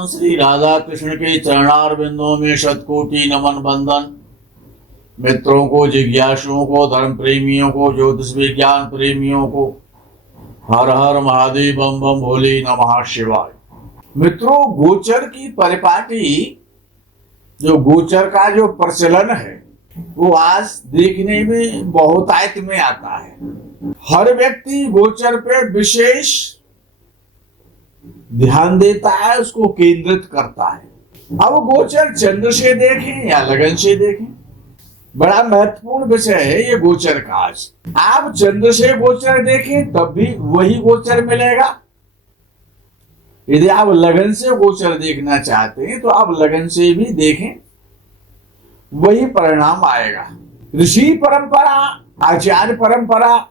भगवान श्री राधा कृष्ण के चरणार बिंदुओं में शतकोटि नमन बंदन। मित्रों को, जिज्ञासुओं को, धर्म प्रेमियों को, ज्योतिष विज्ञान प्रेमियों को हर हर महादेव, बम बम भोले, नमः शिवाय। मित्रों, गोचर की परिपाटी, जो गोचर का जो प्रचलन है वो आज देखने में बहुतायत में आता है। हर व्यक्ति गोचर पे विशेष ध्यान देता है, उसको केंद्रित करता है। अब गोचर चंद्र से देखें या लगन से देखें, बड़ा महत्वपूर्ण विषय है ये गोचर का। आज आप चंद्र से गोचर देखें तब भी वही गोचर मिलेगा। यदि आप लगन से गोचर देखना चाहते हैं तो आप लगन से भी देखें, वही परिणाम आएगा। ऋषि परंपरा, आचार्य परंपरा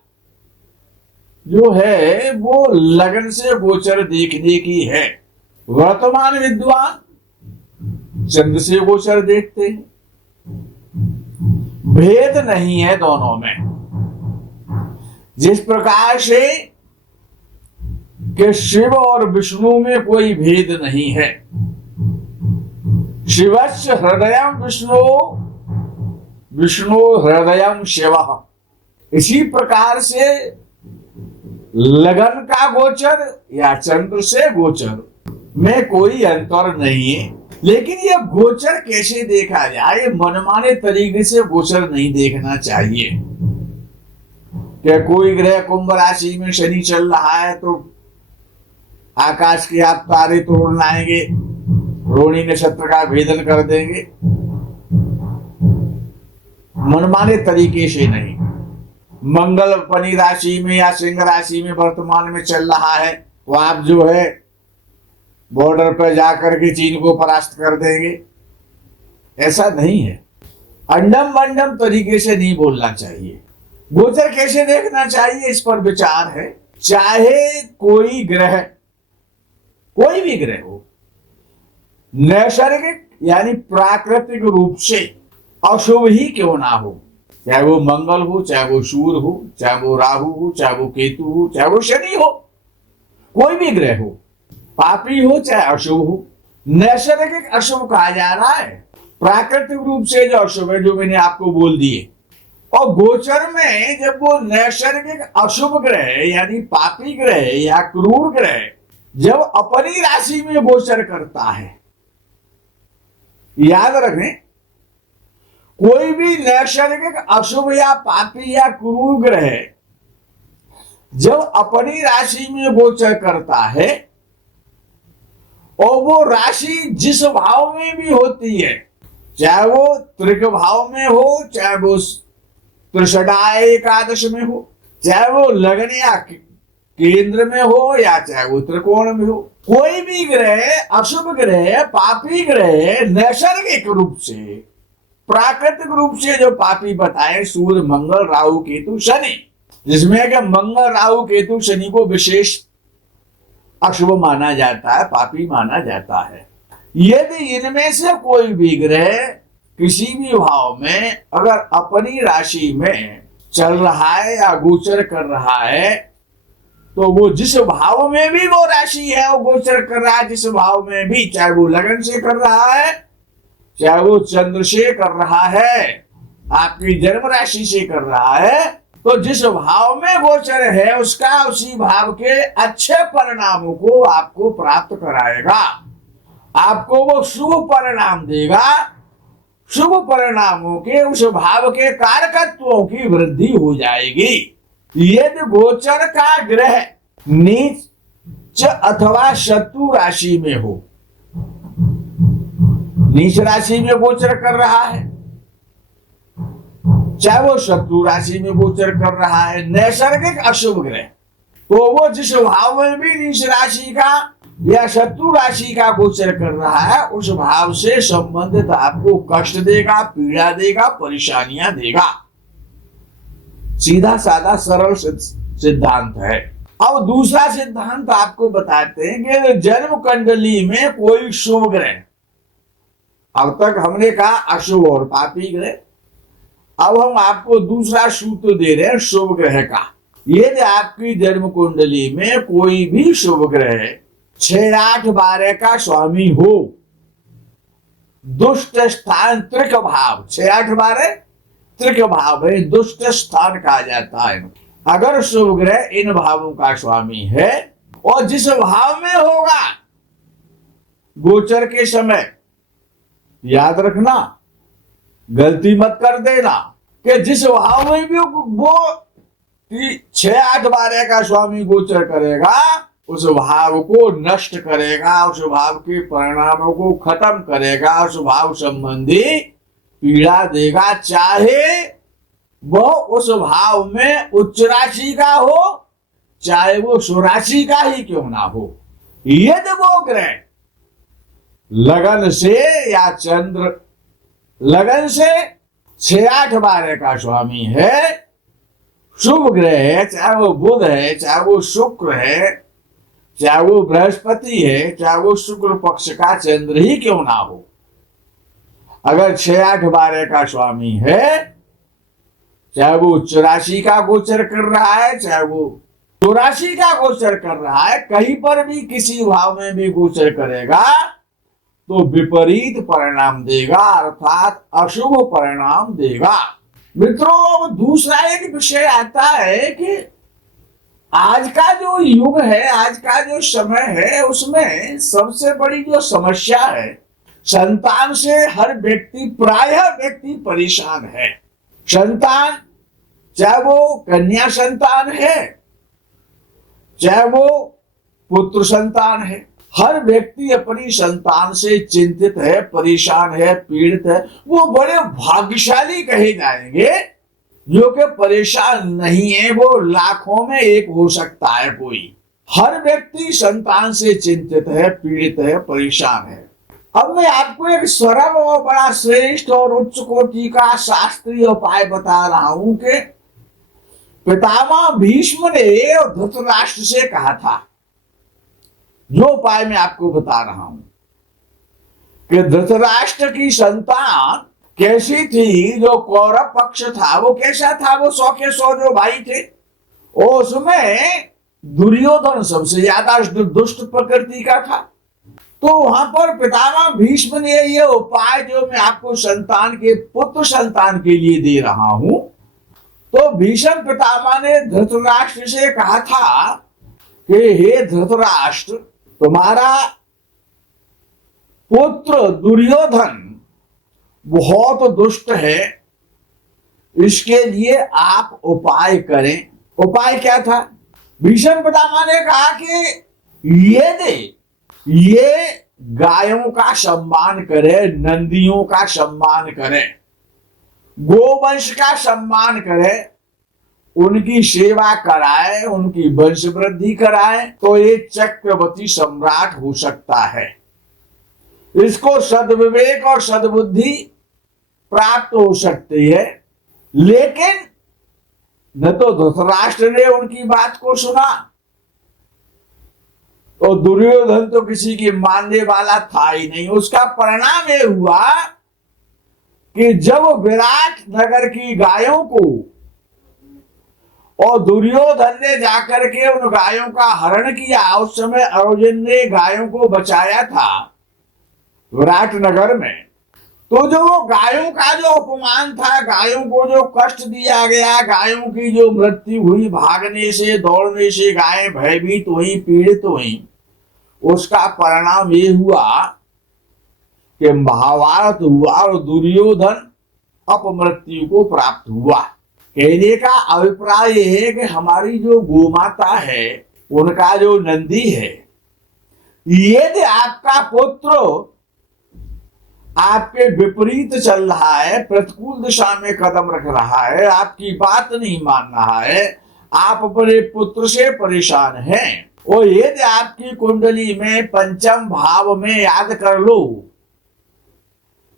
जो है वो लगन से गोचर देखने की है। वर्तमान विद्वान चंद्र से गोचर देखते हैं। भेद नहीं है दोनों में। जिस प्रकार से कि शिव और विष्णु में कोई भेद नहीं है। शिवस्य हृदयम विष्णु, विष्णु हृदयम शिव। इसी प्रकार से लगन का गोचर या चंद्र से गोचर में कोई अंतर नहीं है। लेकिन ये गोचर कैसे देखा जाए, मनमाने तरीके से गोचर नहीं देखना चाहिए। कि कोई ग्रह कुंभ राशि में शनि चल रहा है तो आकाश के आप तारे तोड़ लाएंगे, रोहिणी नक्षत्र का भेदन कर देंगे। मनमाने तरीके से नहीं। मंगल कन्या राशि में या सिंह राशि में वर्तमान में चल रहा है तो आप जो है बॉर्डर पर जाकर के चीन को परास्त कर देंगे, ऐसा नहीं है। अंडम मंडम तरीके से नहीं बोलना चाहिए। गोचर कैसे देखना चाहिए, इस पर विचार है। चाहे कोई ग्रह, कोई भी ग्रह हो, नैसर्गिक यानी प्राकृतिक रूप से अशुभ ही क्यों ना हो, चाहे वो मंगल हो, चाहे वो सूर्य हो, चाहे वो राहु हो, चाहे वो केतु हो, चाहे वो शनि हो, कोई भी ग्रह हो, पापी हो चाहे अशुभ हो, नैसर्गिक अशुभ कहा जा रहा है। प्राकृतिक रूप से जो अशुभ है, जो मैंने आपको बोल दिए। और गोचर में जब वो नैसर्गिक अशुभ ग्रह यानी पापी ग्रह या क्रूर ग्रह जब अपनी राशि में गोचर करता है, याद रखें, कोई भी नैसर्गिक अशुभ या पापी या क्रूर ग्रह जब अपनी राशि में गोचर करता है और वो राशि जिस भाव में भी होती है, चाहे वो त्रिक भाव में हो, चाहे वो त्रिषडा एकादश में हो, चाहे वो लगन या केंद्र में हो, या चाहे वो त्रिकोण में हो, कोई भी ग्रह, अशुभ ग्रह, पापी ग्रह नैसर्गिक रूप से, प्राकृतिक रूप से जो पापी बताए, सूर्य, मंगल, राहु, केतु, शनि, जिसमें कि मंगल, राहु, केतु, शनि को विशेष अशुभ माना जाता है, पापी माना जाता है। यदि इनमें से कोई भी ग्रह किसी भी भाव में अगर अपनी राशि में चल रहा है या गोचर कर रहा है, तो वो जिस भाव में भी वो राशि है वो गोचर कर रहा है, जिस भाव में भी, चाहे वो लगन से कर रहा है, चाहे वो चंद्र से कर रहा है, आपकी जन्म राशि से कर रहा है, तो जिस भाव में गोचर है उसका उसी भाव के अच्छे परिणामों को आपको प्राप्त कराएगा। आपको वो शुभ परिणाम देगा। शुभ परिणामों के उस भाव के कारकत्वों की वृद्धि हो जाएगी। यदि गोचर का ग्रह नीच अथवा शत्रु राशि में हो, नीच राशि में गोचर कर रहा है, चाहे वो शत्रु राशि में गोचर कर रहा है, नैसर्गिक अशुभ ग्रह, तो वो जिस भाव में भी नीच राशि का या शत्रु राशि का गोचर कर रहा है, उस भाव से संबंधित आपको कष्ट देगा, पीड़ा देगा, परेशानियां देगा। सीधा साधा सरल सिद्धांत है। अब दूसरा सिद्धांत आपको बताते हैं कि जन्म कुंडली में कोई शुभ ग्रह, अब तक हमने कहा अशुभ और पापी ग्रह, अब हम आपको दूसरा सूत्र दे रहे हैं शुभ ग्रह का। यदि आपकी जन्म कुंडली में कोई भी शुभ ग्रह 6, 8, 12 का स्वामी हो। दुष्ट स्थान त्रिक भाव, 6, 8, 12 त्रिक भाव है, दुष्ट स्थान कहा जाता है। अगर शुभ ग्रह इन भावों का स्वामी है और जिस भाव में होगा गोचर के समय, याद रखना, गलती मत कर देना कि जिस भाव में भी वो 6, 8, 12 का स्वामी गोचर करेगा उस भाव को नष्ट करेगा, उस भाव के परिणामों को खत्म करेगा, उस भाव संबंधी पीड़ा देगा, चाहे वह उस भाव में उच्च राशि का हो चाहे वो स्वराशि का ही क्यों ना हो। यदि वो ग्रह लगन से या चंद्र लगन से 6, 8, 12 का स्वामी है, शुभ ग्रह है, चाहे वो बुध है, चाहे वो शुक्र है, चाहे वो बृहस्पति है, चाहे वो शुक्र पक्ष का चंद्र ही क्यों ना हो, अगर 6, 8, 12 का स्वामी है, चाहे वो उच्च राशि का गोचर कर रहा है, चाहे वो स्वराशि का गोचर कर रहा है, कहीं पर भी किसी भाव में भी गोचर करेगा तो विपरीत परिणाम देगा, अर्थात अशुभ परिणाम देगा। मित्रों, दूसरा एक विषय आता है कि आज का जो युग है, आज का जो समय है, उसमें सबसे बड़ी जो समस्या है, संतान से हर व्यक्ति, प्रायः व्यक्ति परेशान है। संतान, चाहे वो कन्या संतान है चाहे वो पुत्र संतान है, हर व्यक्ति अपनी संतान से चिंतित है, परेशान है, पीड़ित है। वो बड़े भाग्यशाली कहे जाएंगे जो कि परेशान नहीं है, वो लाखों में एक हो सकता है कोई। हर व्यक्ति संतान से चिंतित है, पीड़ित है, परेशान है। अब मैं आपको एक सरल और बड़ा श्रेष्ठ और उच्च कोटि का शास्त्रीय उपाय बता रहा हूं कि पितामह भीष्म ने धृतराष्ट्र से कहा था, जो उपाय मैं आपको बता रहा हूं कि धृतराष्ट्र की संतान कैसी थी। जो कौरव पक्ष था वो कैसा था, वो 100 के 100 जो भाई थे, और उसमें दुर्योधन सबसे ज्यादा दुष्ट प्रकृति का था। तो वहां पर पितामह भीष्म ने ये उपाय जो मैं आपको संतान के, पुत्र संतान के लिए दे रहा हूं, तो भीष्म पितामह ने धृतराष्ट्र से कहा था कि हे धृतराष्ट्र, तुम्हारा पुत्र दुर्योधन बहुत दुष्ट है, इसके लिए आप उपाय करें। उपाय क्या था? भीष्म पितामह ने कहा कि ये गायों का सम्मान करे, नंदियों का सम्मान करे, गोवंश का सम्मान करे, उनकी सेवा कराए, उनकी वंश वृद्धि कराए, तो ये चक्रवर्ती सम्राट हो सकता है। इसको सद्विवेक और सद्बुद्धि प्राप्त हो सकती है। लेकिन न तो धृतराष्ट्र ने उनकी बात को सुना, तो दुर्योधन तो किसी की मानने वाला था ही नहीं। उसका परिणाम यह हुआ कि जब विराट नगर की गायों को और दुर्योधन ने जाकर के उन गायों का हरण किया, उस समय अर्जुन ने गायों को बचाया था विराट नगर में, तो जो वो गायों का जो अपमान था, गायों को जो कष्ट दिया गया, गायों की जो मृत्यु हुई, भागने से, दौड़ने से गायें भयभीत हुई, पीड़ित हुई, उसका परिणाम ये हुआ कि महाभारत हुआ और दुर्योधन अपमृत्यु को प्राप्त हुआ। कहने का अभिप्राय यह है कि हमारी जो गोमाता है, उनका जो नंदी है, यदि आपका पुत्र आपके विपरीत चल रहा है, प्रतिकूल दिशा में कदम रख रहा है, आपकी बात नहीं मान रहा है, आप अपने पुत्र से परेशान हैं, और यदि आपकी कुंडली में पंचम भाव में, याद कर लो,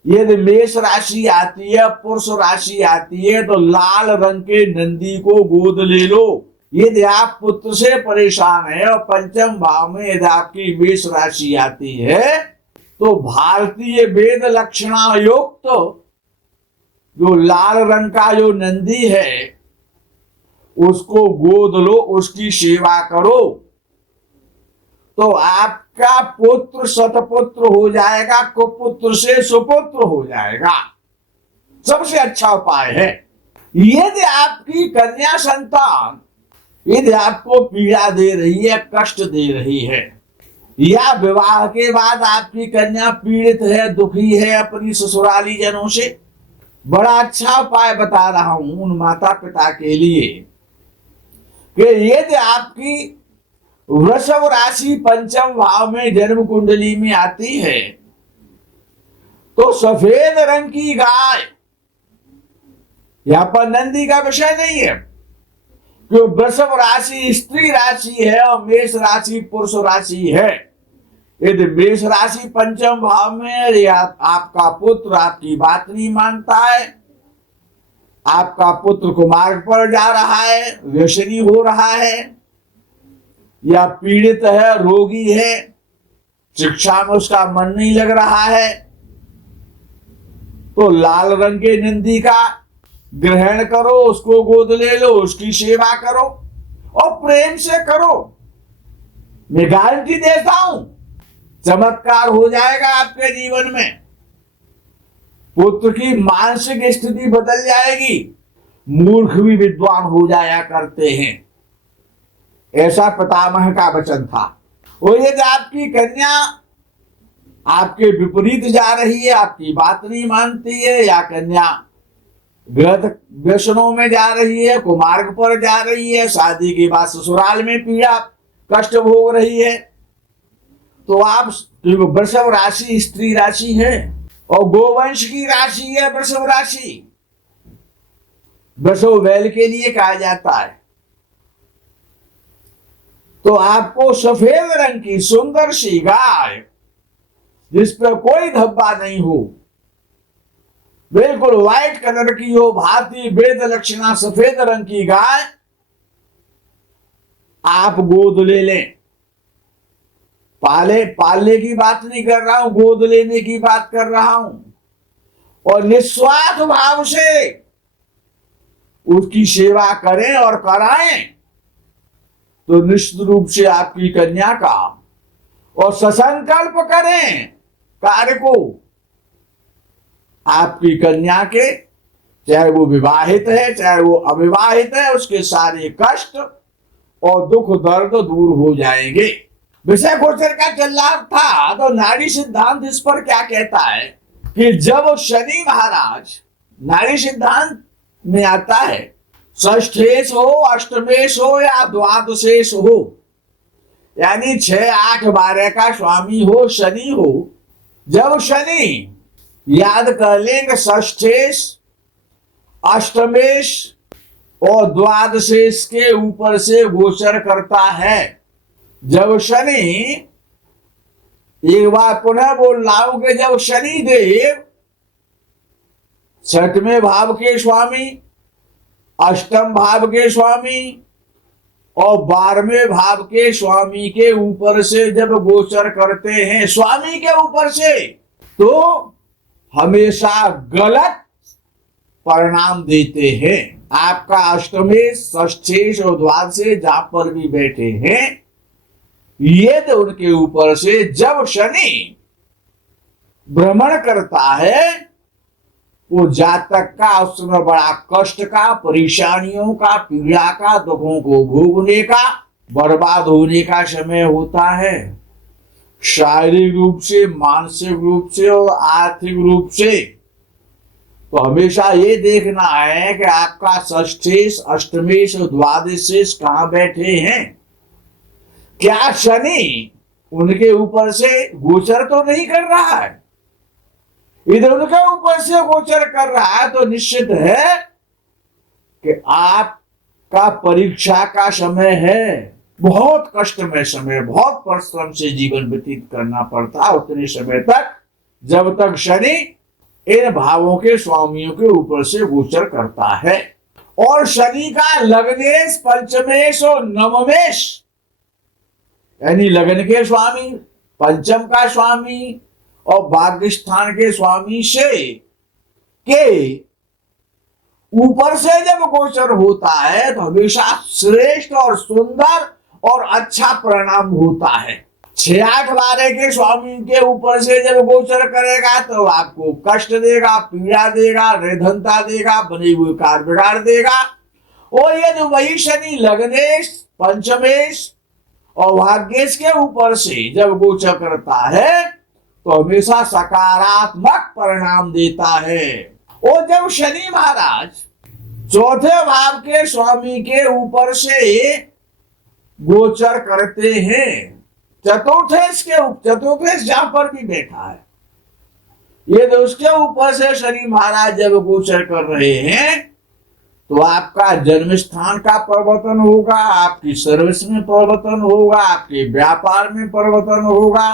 यदि मेष राशि आती है, पुरुष राशि आती है, तो लाल रंग के नंदी को गोद ले लो। यदि आप पुत्र से परेशान है और पंचम भाव में यदि आपकी मेष राशि आती है, तो भारतीय वेद लक्षणा युक्त जो लाल रंग का जो नंदी है उसको गोद लो, उसकी सेवा करो, तो आपका पुत्र शतपुत्र हो जाएगा, कुपुत्र से सुपुत्र हो जाएगा। सबसे अच्छा उपाय है। यदि आपकी कन्या संतान यदि आपको पीड़ा दे रही है, कष्ट दे रही है, या विवाह के बाद आपकी कन्या पीड़ित है, दुखी है अपनी ससुराली जनों से, बड़ा अच्छा उपाय बता रहा हूं उन माता पिता के लिए कि यदि आपकी वृषभ राशि पंचम भाव में जन्म कुंडली में आती है, तो सफेद रंग की गाय, यहां पर नंदी का विषय नहीं है, जो वृषभ राशि स्त्री राशि है और मेष राशि पुरुष राशि है। यदि मेष राशि पंचम भाव में है, या आपका पुत्र आपकी बात नहीं मानता है, आपका पुत्र कुमार्ग पर जा रहा है, व्यसनी हो रहा है, या पीड़ित है, रोगी है, शिक्षा में उसका मन नहीं लग रहा है, तो लाल रंग के नंदी का ग्रहण करो, उसको गोद ले लो, उसकी सेवा करो और प्रेम से करो। मैं गारंटी देता हूं चमत्कार हो जाएगा आपके जीवन में। पुत्र की मानसिक स्थिति बदल जाएगी। मूर्ख भी विद्वान हो जाया करते हैं, ऐसा पितामह का वचन था। और यदि आपकी कन्या आपके विपरीत जा रही है, आपकी बात नहीं मानती है, या कन्या गलत व्यसनों में जा रही है, कुमार्ग पर जा रही है, शादी के बाद ससुराल में पीड़ा कष्ट भोग रही है, तो आप वृषभ राशि स्त्री राशि है और गोवंश की राशि है वृषभ राशि। वृषभ बैल के लिए कहा जाता है। तो आपको सफेद रंग की सुंदर सी गाय, जिस पर कोई धब्बा नहीं हो, बिल्कुल व्हाइट कलर की हो, भारतीय वेद लक्षणा सफेद रंग की गाय आप गोद ले लें। पालने की बात नहीं कर रहा हूं, गोद लेने की बात कर रहा हूं। और निस्वार्थ भाव से उसकी सेवा करें और कराएं, तो निश्चित रूप से आपकी कन्या का, और ससंकल्प करें कार्य को, आपकी कन्या के, चाहे वो विवाहित है चाहे वो अविवाहित है, उसके सारे कष्ट और दुख दर्द दूर हो जाएंगे। विषय गोचर का चल रहा था, तो नाड़ी सिद्धांत इस पर क्या कहता है कि जब शनि महाराज नाड़ी सिद्धांत में आता है, षष्ठेश हो, अष्टमेश हो या द्वादशेश हो, यानी 6, 8, 12 का स्वामी हो, शनि हो, जब शनि, याद कर लेंगे, षष्ठेश, अष्टमेश और द्वादशेश के ऊपर से गोचर करता है। जब शनि, एक बार पुनः बोल रहा हूं कि जब शनि देव 6वें भाव के स्वामी, अष्टम भाव के स्वामी और 12वें भाव के स्वामी के ऊपर से जब गोचर करते हैं, स्वामी के ऊपर से, तो हमेशा गलत परिणाम देते हैं। आपका अष्टमेश, षष्ठेश और द्वादशेश जहां पर भी बैठे हैं, ये तो उनके ऊपर से जब शनि भ्रमण करता है, वो जातक का उस समय बड़ा कष्ट का, परेशानियों का, पीड़ा का, दुखों को भोगने का, बर्बाद होने का समय होता है। शारीरिक रूप से, मानसिक रूप से और आर्थिक रूप से। तो हमेशा ये देखना है कि आपका षष्ठेश, अष्टमेश और द्वादशेश कहां बैठे हैं। क्या शनि उनके ऊपर से गोचर तो नहीं कर रहा है? इधर उनके ऊपर से गोचर कर रहा है, तो निश्चित है कि आपका परीक्षा का समय है, बहुत कष्टमय समय, बहुत परिश्रम से जीवन व्यतीत करना पड़ता है उतने समय तक, जब तक शनि इन भावों के स्वामियों के ऊपर से गोचर करता है। और शनि का लग्नेश, पंचमेश और नवमेश, यानी लग्न के स्वामी, पंचम का स्वामी और भाग्य स्थान के स्वामी से के ऊपर से जब गोचर होता है, तो हमेशा श्रेष्ठ और सुंदर और अच्छा परिणाम होता है। 6-8 बारे के स्वामी के ऊपर से जब गोचर करेगा तो आपको कष्ट देगा, पीड़ा देगा, निर्धनता देगा, बनी हुई कार बिगाड़ देगा। और यदि वही शनि लग्नेश, पंचमेश और भाग्येश के ऊपर से जब गोचर करता है तो हमेशा सकारात्मक परिणाम देता है। और जब शनि महाराज चौथे भाव के स्वामी के ऊपर से गोचर करते हैं, चतुर्थेश जहां पर भी बैठा है, ये तो उसके ऊपर से शनि महाराज जब गोचर कर रहे हैं तो आपका जन्म स्थान का परिवर्तन होगा, आपकी सर्विस में परिवर्तन होगा, आपके व्यापार में परिवर्तन होगा,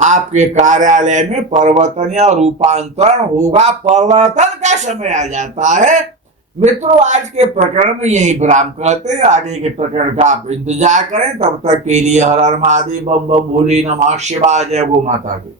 आपके कार्यालय में परिवर्तन या रूपांतरण होगा। परिवर्तन का समय आ जाता है। मित्रों, आज के प्रकरण में यही विराम करते हैं। आगे के प्रकरण का आप इंतजार करें। तब तक के लिए हर हर महादेव, बम बम भोले नमः शिवाय, जय गो माता की।